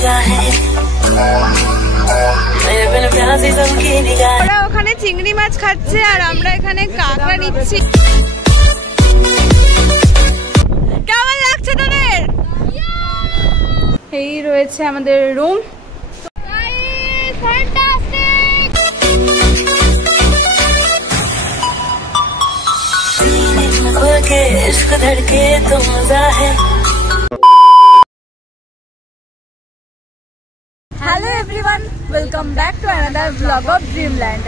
ওরা ওখানে চিংড়ি মাছ খাচ্ছে আর আমরা এখানে কাঁকড়া নিচ্ছি। কেমন লাগছে তোদের? এই রয়েছে আমাদের room. Hello everyone, welcome back to another blog of Dreamland.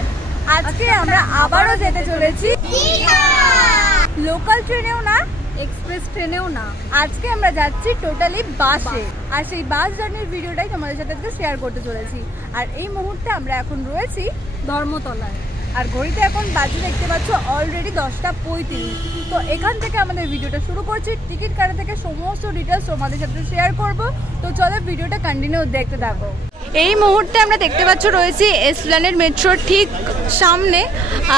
আজকে আমরা আবারও যেতে চলেছি লোকাল ট্রেনেও না, এক্সপ্রেস ট্রেনেও না, আজকে আমরা যাচ্ছি টোটালি বাসে। আর সেই বাস জার্নির ভিডিওটাই তোমাদের সাথে শেয়ার করতে চলেছি। আর এই মুহূর্তে আমরা এখন রয়েছি ধর্মতলায়। আর ঘড়িতে এখন বাজে দেখতে পাচ্ছ অলরেডি 10:35। তো এখান থেকে আমাদের ভিডিওটা শুরু করছি। টিকিট কাটা থেকে সমস্ত ডিটেলস তোমাদের সাথে শেয়ার করব। তো চলো ভিডিওটা কন্টিনিউ দেখতে থাকো। এই মুহূর্তে আমরা দেখতে পাচ্ছ রয়েছি এসপ্ল্যানেড মেট্রোর ঠিক সামনে।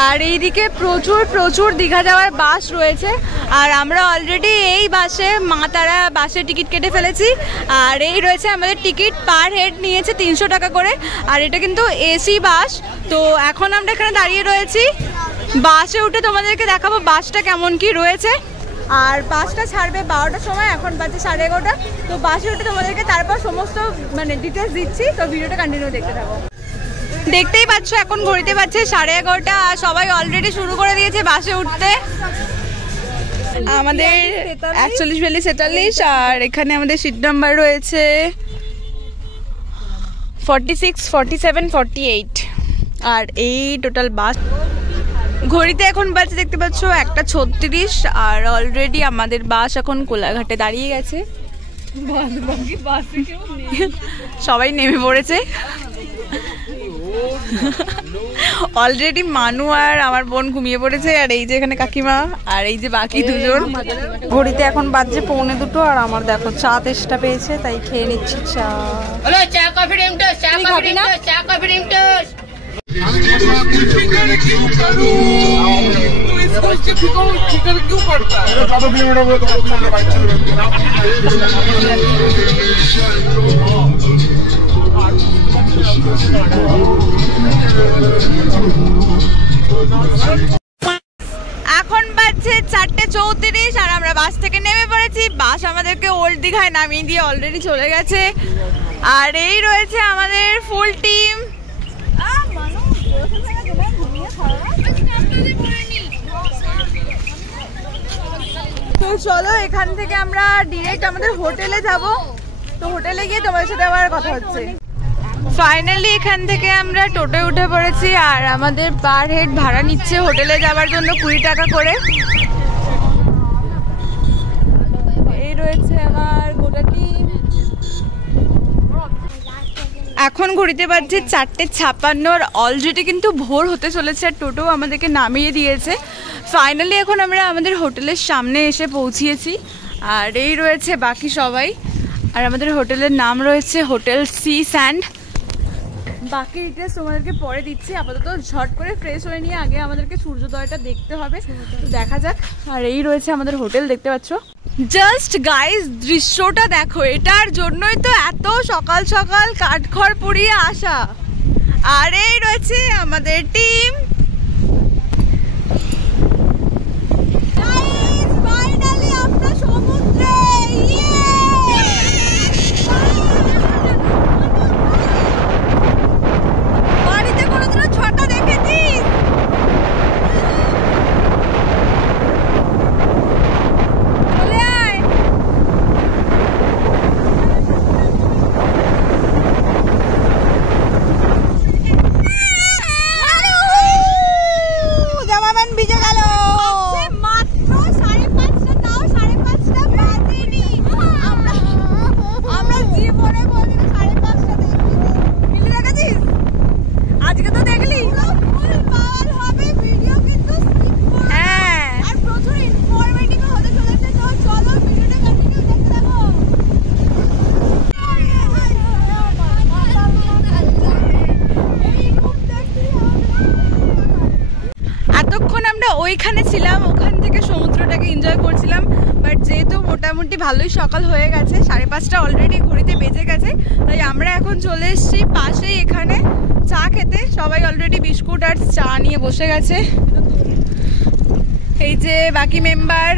আর এইদিকে প্রচুর দীঘা যাওয়ার বাস রয়েছে। আর আমরা অলরেডি এই বাসে মা তারা বাসের টিকিট কেটে ফেলেছি। আর এই রয়েছে আমাদের টিকিট, পার হেড নিয়েছে 300 টাকা করে। আর এটা কিন্তু এসি বাস। তো এখন আমরা এখানে দাঁড়িয়ে রয়েছি, বাসে উঠে তোমাদেরকে দেখাবো বাসটা কেমন কি রয়েছে। আর বাসটা ছাড়বে 12টার সময়, এখন বাজে 11:30। তো বাসে উঠে তোমাদেরকে তারপর সমস্ত ডিটেলস দিচ্ছি। তো ভিডিওটা কন্টিনিউ দেখতে থাকো। দেখতেই পাচ্ছ এখন ঘড়িতে বাজছে 11:30 আর সবাই অলরেডি শুরু করে দিয়েছে বাসে উঠতে। আমাদের 41-42 আর এখানে আমাদের সিট নাম্বার রয়েছে 46, 47, 48। আর এই টোটাল বাস ঘড়িতে এখন বাজে দেখতে পাচ্ছ 1:36 আর অলরেডি আমাদের বাস এখন কোলাঘাটে দাঁড়িয়ে গেছে। সবাই নেমে পড়েছে অলরেডি। মানু আর আমার বোন ঘুমিয়ে পড়েছে। আর এই যে এখানে কাকিমা আর এই যে বাকি দুজন। ঘড়িতে এখন বাজছে 1:45 আর আমার দেখো চা তেষ্টা পেয়েছে, তাই খেয়ে নিচ্ছি চা। এখন বাজছে 4:34 আর আমরা বাস থেকে নেমে পড়েছি। বাস আমাদেরকে ওল্ড দীঘায় নামিয়ে দিয়ে অলরেডি চলে গেছে। আর এই রয়েছে আমাদের ফুল টিম। তো চলো এখান থেকে আমরা ডিরেক্ট আমাদের হোটেলে যাব। তো হোটেলে গিয়ে তোমাদের সাথে আবার কথা হচ্ছে। ফাইনালি এখান থেকে আমরা টোটোয় উঠে পড়েছি। আর আমাদের পার হেড ভাড়া নিচ্ছে হোটেলে যাওয়ার জন্য 20 টাকা করে। এই রয়েছে আমার গোটা টিম। এখন ঘড়িতে বাজছে 4:56 আর অলরেডি কিন্তু ভোর হতে চলেছে। আর টোটো আমাদেরকে নামিয়ে দিয়েছে। ফাইনালি এখন আমরা আমাদের হোটেলের সামনে এসে পৌঁছিয়েছি। আর এই রয়েছে বাকি সবাই। আর আমাদের হোটেলের নাম রয়েছে হোটেল সি স্যান্ড। বাকি ডিটেলস তোমাদেরকে পরে দিচ্ছি। আপাতত ঝট করে ফ্রেশ হয়ে নিয়ে আগে আমাদেরকে সূর্যোদয়টা দেখতে হবে। তো দেখা যাক। আর এই রয়েছে আমাদের হোটেল, দেখতে পাচ্ছ। জাস্ট গাইস দৃশ্যটা দেখো, এটার জন্যই তো এত সকাল সকাল কাঠখড় পুড়িয়ে আসা। আর এই রয়েছে আমাদের টিম। ওইখানে ছিলাম, ওখান থেকে সমুদ্রটাকে এনজয় করছিলাম। বাট যেহেতু মোটামুটি ভালোই সকাল হয়ে গেছে, 5:30 অলরেডি ঘড়িতে বেজে গেছে, তাই আমরা এখন চলে এসেছি পাশেই এখানে চা খেতে। সবাই অলরেডি বিস্কুট আর চা নিয়ে বসে গেছে। এই যে বাকি মেম্বার,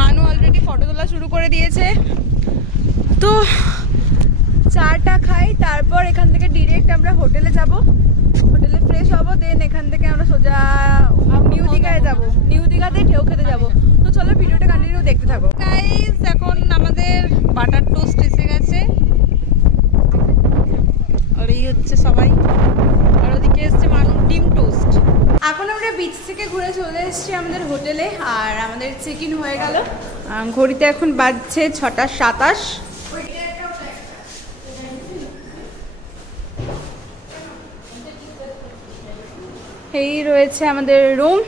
মানু অলরেডি ফটো তোলা শুরু করে দিয়েছে। তো চাটা খাই, তারপর এখান থেকে ডিরেক্ট আমরা হোটেলে যাব, হোটেলে ফ্রেশ হবো, দেন এখান থেকে আমরা সোজা নিউ দীঘায় যাবো, নিউ দীঘাতে ঢেউ খেতে যাবো। তো চলো ভিডিওটা কন্টিনিউ দেখতে থাকো। গাইস এখন আমাদের বাটার টোস্ট এসে গেছে, আর এই হচ্ছে সবাই, আর ওদিকে এসছে মানুষ ডিম টোস্ট। এখন আমরা বিচ থেকে ঘুরে চলে এসেছি আমাদের হোটেলে, আর আমাদের চেক ইন হয়ে গেল। ঘড়িতে এখন বাজছে 6:27। এই রয়েছে আমাদের রুম।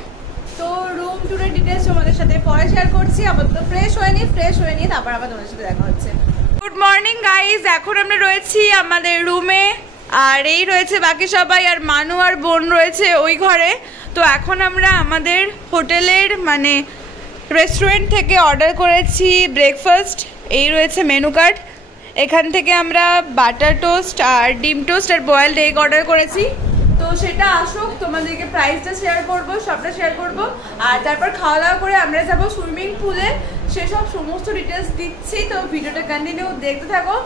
তো রুম টুরের ডিটেলস তোমাদের সাথে পরে শেয়ার করছি। আপাতত ফ্রেশ হয়ে নিই তারপর আবার তোমাদের সাথে দেখা হচ্ছে। গুড মর্নিং গাইজ, এখন আমরা রয়েছি আমাদের রুমে, আর এই রয়েছে বাকি সবাই, আর মানু আর বোন রয়েছে ওই ঘরে। তো এখন আমরা আমাদের হোটেলের মানে রেস্টুরেন্ট থেকে অর্ডার করেছি ব্রেকফাস্ট। এই রয়েছে মেনু কার্ড, এখান থেকে আমরা বাটার টোস্ট আর ডিম টোস্ট আর বয়েলড এগ অর্ডার করেছি। তো সেটা আসুক, তোমাদেরকে প্রাইসটা শেয়ার করবো, সবটা শেয়ার করবো। আর তারপর খাওয়া দাওয়া করে আমরা যাবো সুইমিং পুলে, সেসব সমস্ত ডিটেলস দিচ্ছি। তো ভিডিওটা কন্টিনিউ দেখতে থাকো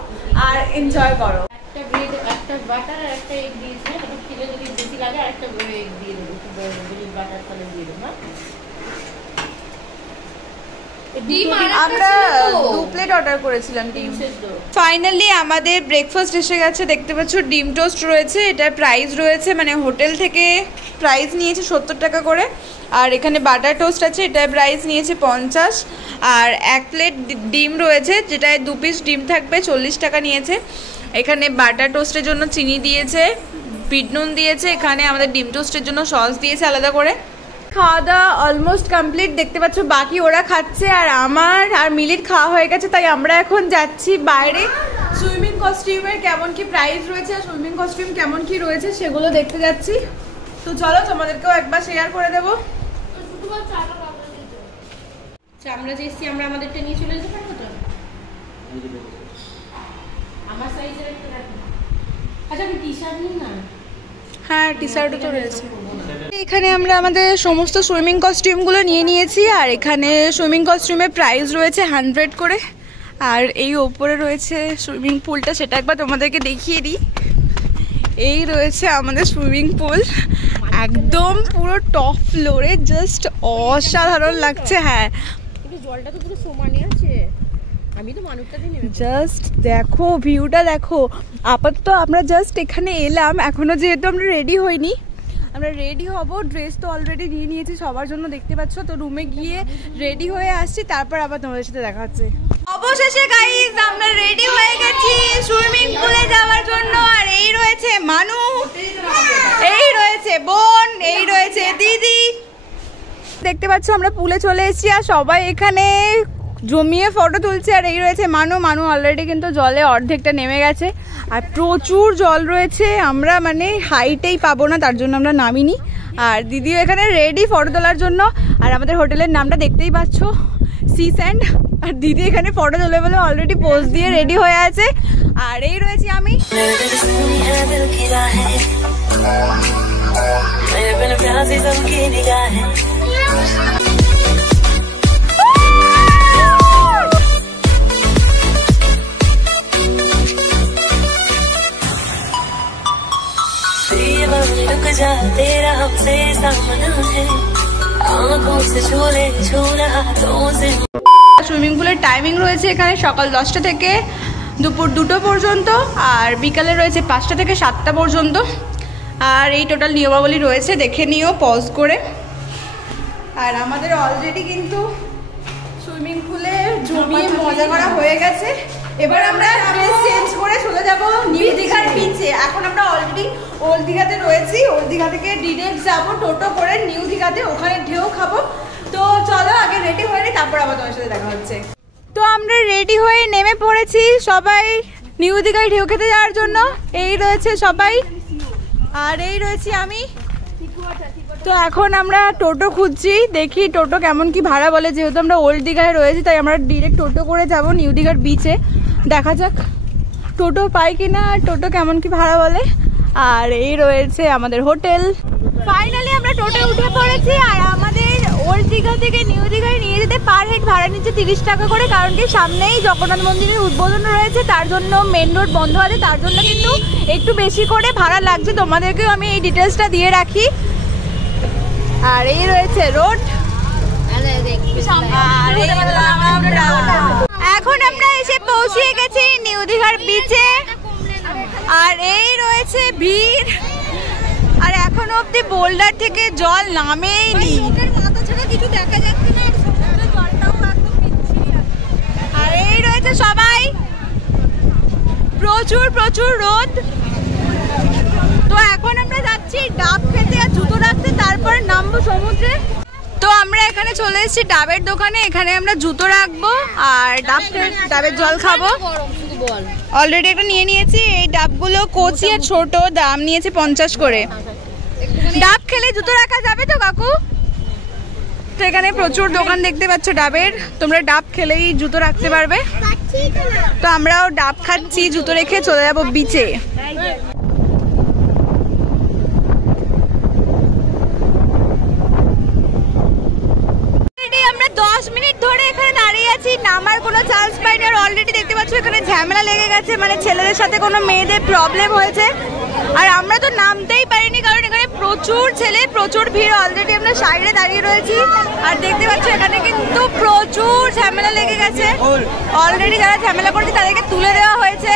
আর এনজয় করো। একটা ব্রেড, একটা বাটার আর একটা এগ দিয়েছে, এখন খেলে যদি বেশি লাগে আর একটা এগ দিয়ে দেবো, ব্রেড বাটার তাহলে দিয়ে দেবো। আমরা 2 প্লেট অর্ডার করেছিলাম ডিম। ফাইনালি আমাদের ব্রেকফাস্ট এসে গেছে, দেখতে পাচ্ছ ডিম টোস্ট রয়েছে। এটার প্রাইস রয়েছে মানে হোটেল থেকে প্রাইস নিয়েছে 70 টাকা করে, আর এখানে বাটার টোস্ট আছে, এটার প্রাইস নিয়েছে 50। আর 1 প্লেট ডিম রয়েছে, যেটায় 2 পিস ডিম থাকবে, 40 টাকা নিয়েছে। এখানে বাটার টোস্টের জন্য চিনি দিয়েছে, বিট নুন দিয়েছে, এখানে আমাদের ডিম টোস্টের জন্য সস দিয়েছে আলাদা করে। খাওয়া দাওয়া অলমোস্ট কমপ্লিট, দেখতে পাচ্ছ বাকি ওরা খাচ্ছে, আর আমার আর মিলির খাওয়া হয়ে গেছে। তাই আমরা এখন যাচ্ছি বাইরে সুইমিং কস্টিউমের কেমন কি প্রাইস রয়েছে, আর সুইমিং কস্টিউম কেমন কি রয়েছে সেগুলো দেখতে যাচ্ছি। তো চলো তোমাদেরকেও একবার শেয়ার করে দেবো। আমরা যে এসছি আমরা আমাদেরটা নিয়ে চলে যেতে পারবো তো? আমার সাইজের একটা রাখি। আচ্ছা আমি টি শার্ট নিই না? হ্যাঁ টি শার্টও তো রয়েছে। এখানে আমরা আমাদের সমস্ত সুইমিং কস্টিউমগুলো নিয়ে নিয়েছি, আর এখানে সুইমিং কস্টিউমের প্রাইস রয়েছে 100 করে। আর এই ওপরে রয়েছে সুইমিং পুলটা, সেটা একবার তোমাদেরকে দেখিয়ে দিই। এই রয়েছে আমাদের সুইমিং পুল, একদম পুরো টপ ফ্লোরে, জাস্ট অসাধারণ লাগছে। হ্যাঁ জলটা তো পুরো সমানই আছে, আমি তো মানুষটা দিয়ে নেব। জাস্ট দেখো ভিউটা দেখো। আপাতত আমরা জাস্ট এখানে এলাম, এখনো যেহেতু আমরা রেডি হইনি, আমরা রেডি হব। ড্রেস তো অলরেডি নিয়ে নিয়েছি সবার জন্য, দেখতে পাচ্ছ। তো রুমে গিয়ে রেডি হয়ে আসছি, তারপর আবার তোমাদের সাথে দেখা হচ্ছে। অবশেষে গাইস আমরা রেডি হয়ে গেছি সুইমিং পুলে যাওয়ার জন্য। আর এই রয়েছে মানু, এই রয়েছে বোন, এই রয়েছে দিদি। দেখতে পাচ্ছ আমরা পুলে চলে এসেছি, আর সবাই এখানে জমিয়ে ফটো তুলছে। আর এই রয়েছে মানু অলরেডি কিন্তু জলে অর্ধেকটা নেমে গেছে, আর প্রচুর জল রয়েছে। আমরা মানে হাইটেই পাবো না, তার জন্য আমরা নামিনি। আর দিদিও এখানে রেডি ফটো তোলার জন্য। আর আমাদের হোটেলের নামটা দেখতেই পাচ্ছ, সি স্যান্ড। আর দিদি এখানে ফটো তোলে বলে অলরেডি পোজ দিয়ে রেডি হয়ে আছে। আর এই রয়েছি আমি। तेरा हमसे सामना है, आँखों से छूले छू रहा तो से। সুইমিং পুলের টাইমিং রয়েছে এখানে সকাল 10টা থেকে দুপুর 2টো পর্যন্ত, আর বিকালে রয়েছে 5টা থেকে 7টা পর্যন্ত। আর এই টোটাল নিয়মাবলী রয়েছে, দেখে নিও পজ করে। আর আমাদের অলরেডি কিন্তু সুইমিং পুলে জমিয়ে মজা করা হয়ে গেছে। এবার আমরা ড্রেস চেঞ্জ করে চলে যাব নিউ দীঘার বিচে। এখন আমরা অলরেডি ওল্ড দীঘাতে রয়েছি, ওল্ড দীঘা থেকে ডিরেক্ট যাব টোটো করে নিউ দীঘাতে, ওখানে ঢেউ খাবো। তো চলো আগে রেডি হয়ে নিই, তারপর আবার তোমার সাথে দেখা হচ্ছে। তো আমরা রেডি হয়ে নেমে পড়েছি সবাই নিউ দীঘায় ঢেউ খেতে যাওয়ার জন্য। এই রয়েছে সবাই, আর এই রয়েছি আমি। তো এখন আমরা টোটো খুঁজছি, দেখি টোটো কেমন কি ভাড়া বলে। যেহেতু আমরা ওল্ড দীঘায় রয়েছি তাই আমরা ডিরেক্ট টোটো করে যাব নিউ দীঘার বিচে। দেখা যাক টোটো পাই কিনা, টোটো কেমন কি ভাড়া বলে। আর এই রয়েছে আমাদের হোটেল। ফাইনালি আমরা টোটো উঠে পড়েছি। আর আমাদের ওল্ড দীঘা থেকে নিউ দীঘায় নিয়ে যেতে পার হেড ভাড়া নিচ্ছে 30 টাকা করে। কারণ কি সামনেই জগন্নাথ মন্দিরের উদ্বোধন রয়েছে, তার জন্য মেন রোড বন্ধ আছে, তার জন্য কিন্তু একটু বেশি করে ভাড়া লাগছে। তোমাদেরকেও আমি এই ডিটেলসটা দিয়ে রাখি। আর এই রয়েছে রোড। এখন আমরা এসে পৌঁছে গেছি নিউ দীঘার বিচে। আর এই রয়েছে ভিড়। আর এখনো অব্দি বোল্ডার থেকে জল নামেইনি, কিছু দেখা যাচ্ছে না। আর এই রয়েছে সবাই, প্রচুর প্রচুর রোদ। তো এখন আমরা যাচ্ছি ডাব খেতে আর জুতো রাখতে, তারপর নামবো সমুদ্রে। তো আমরা এখানে চলে এসেছি ডাবের দোকানে। এখানে আমরা জুতো রাখবো আর ডাবের জল খাবো। অলরেডি একটা নিয়ে নিয়েছি। এই ডাবগুলো কচি আর ছোট, দাম নিয়েছি 50 করে। ডাব খেলে জুতো রাখা যাবে তো কাকু? তো এখানে প্রচুর দোকান দেখতে পাচ্ছ ডাবের, তোমরা ডাব খেলেই জুতো রাখতে পারবে। তো আমরাও ডাব খাচ্ছি, জুতো রেখে চলে যাবো বিচে। আমরা 10 মিনিট ধরে এখানে দাঁড়িয়ে আছি, নামার কোনো চান্স পাইনি। আর অলরেডি দেখতে পাচ্ছ এখানে ঝামেলা লেগে গেছে, মানে ছেলেদের সাথে কোনো মেয়েদের প্রবলেম হয়েছে। আর আমরা তো নামতেই পারিনি কারণ এখানে প্রচুর ছেলে, প্রচুর ভিড়। অলরেডি আমরা সাইডে দাঁড়িয়ে রয়েছি আর দেখতে পাচ্ছ এখানে কিন্তু প্রচুর ঝামেলা লেগে গেছে। অলরেডি যারা ঝামেলা করেছে তাদেরকে তুলে দেওয়া হয়েছে।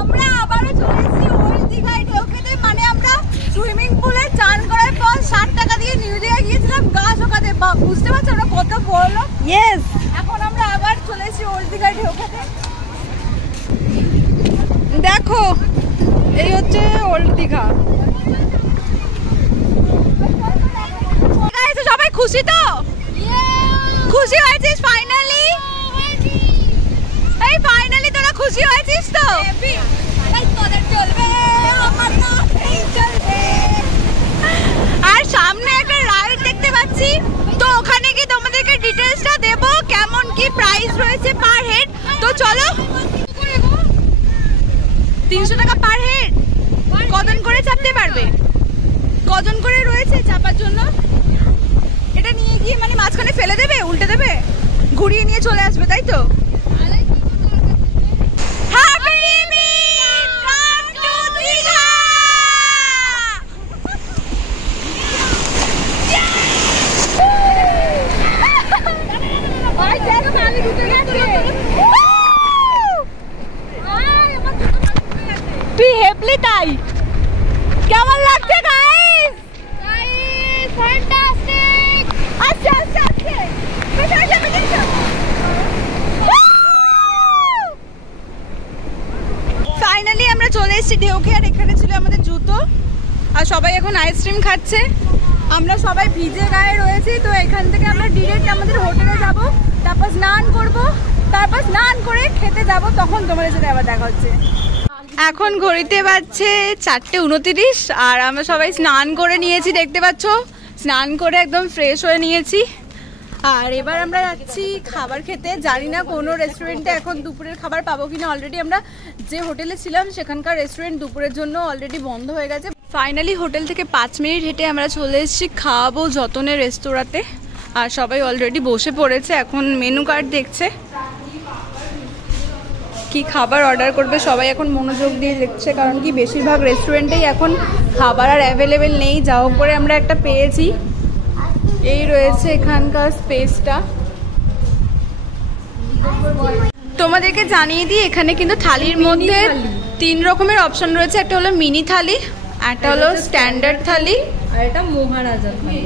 আমরা আবারও চলে এসেছি ওল্ড দীঘায় ঢেউ খেতে। মানে আমরা সুইমিং পুলে চান করার পর 60 টাকা দিয়ে নিউ দীঘায় গিয়েছিলাম গা শোকাতে। বুঝতে পারছো আমরা কত বড়। ইয়েস, এখন আমরা আবার চলে এসেছি ওল্ড দীঘায় ঢেউ খেতে। দেখো এই হচ্ছে ওল্ড দীঘা। সবাই খুশি তো? খুশি হয়েছিস ফাইনালি? এই ফাইনালি তোরা খুশি হয়েছিস তো? আর সামনে একটা রাইড দেখতে পাচ্ছি, তো ওখানে কি তোমাদেরকে ডিটেলসটা দেবো কেমন কি প্রাইস রয়েছে পার হেড। তো চলো। 300 টাকা পার হেড। কজন করে চাপতে পারবে? কজন করে রয়েছে চাপার জন্য? এটা নিয়ে গিয়ে মানে মাঝখানে ফেলে দেবে, উল্টে দেবে, ঘুরিয়ে নিয়ে চলে আসবে, তাই তো? তুই হেপলি তাই? কেমন লাগছে গাইস? ফ্যান্টাস্টিক। আচ্ছা আচ্ছা আচ্ছা, পেছনে যাবে দেখো। ফাইনালি আমরা চলে এসেছি ঢেউ খেয়ে। আর এখানে ছিল আমাদের জুতো। আর সবাই এখন আইসক্রিম খাচ্ছে। আমরা সবাই ভিজে গায়ে রয়েছি। তো এখান থেকে আমরা ডিরেক্ট আমাদের হোটেলে যাব, তারপর স্নান করব, তারপর স্নান করে খেতে যাব। তখন তোমাদের সাথে আবার দেখা হচ্ছে। এখন ঘড়িতে বাজছে 4:29 আর আমরা সবাই স্নান করে নিয়েছি, দেখতে পাচ্ছ। স্নান করে একদম ফ্রেশ হয়ে নিয়েছি। আর এবার আমরা যাচ্ছি খাবার খেতে। জানি না কোনো রেস্টুরেন্টে এখন দুপুরের খাবার পাবো কিনা। অলরেডি আমরা যে হোটেলে ছিলাম সেখানকার রেস্টুরেন্ট দুপুরের জন্য অলরেডি বন্ধ হয়ে গেছে। ফাইনালি হোটেল থেকে 5 মিনিট হেঁটে আমরা চলে এসেছি খাওয়াবো যতনের রেস্তোরাঁতে। আর সবাই অলরেডি বসে পড়েছে, এখন মেনু কার্ড দেখছে কি খাবার অর্ডার করবে। সবাই এখন মনোযোগ দিয়ে দেখছে, কারণ কি বেশিরভাগ রেস্টুরেন্টেই এখন খাবার আর অ্যাভেলেবেল নেই। যা হোক করে আমরা একটা পেয়েছি। এই রয়েছে এখানকার স্পেসটা। তোমাদেরকে জানিয়ে দিই এখানে কিন্তু থালির মধ্যে 3 রকমের অপশন রয়েছে। একটা হলো মিনি থালি, একটা হলো স্ট্যান্ডার্ড থালি, আর এটা মহারাজা থালি।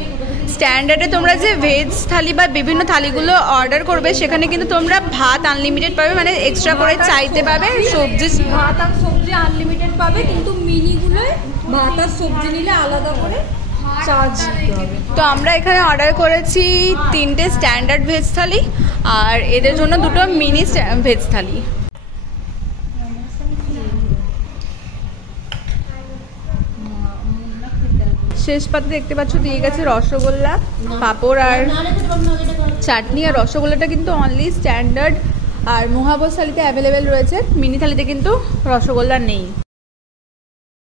স্ট্যান্ডার্ডে তোমরা যে ভেজ থালি বা বিভিন্ন থালিগুলো অর্ডার করবে সেখানে কিন্তু তোমরা ভাত আনলিমিটেড পাবে, মানে এক্সট্রা করে চাইতে পাবে। সবজি, ভাত আর সবজি আনলিমিটেড পাবে, কিন্তু মিনিগুলোয় ভাত আর সবজি নিলে আলাদা করে চার্জ দিতে হবে। তো আমরা এখানে অর্ডার করেছি 3টে স্ট্যান্ডার্ড ভেজ থালি আর এদের জন্য 2টো মিনি ভেজ থালি। শেষ পাতে দেখতে পাচ্ছ দিয়ে গেছে রসগোল্লা, পাঁপড় আর চাটনি। আর রসগোল্লাটা কিন্তু অনলি স্ট্যান্ডার্ড আর মহাবস থালিতে অ্যাভেলেবেল রয়েছে, মিনি থালিতে কিন্তু রসগোল্লা নেই।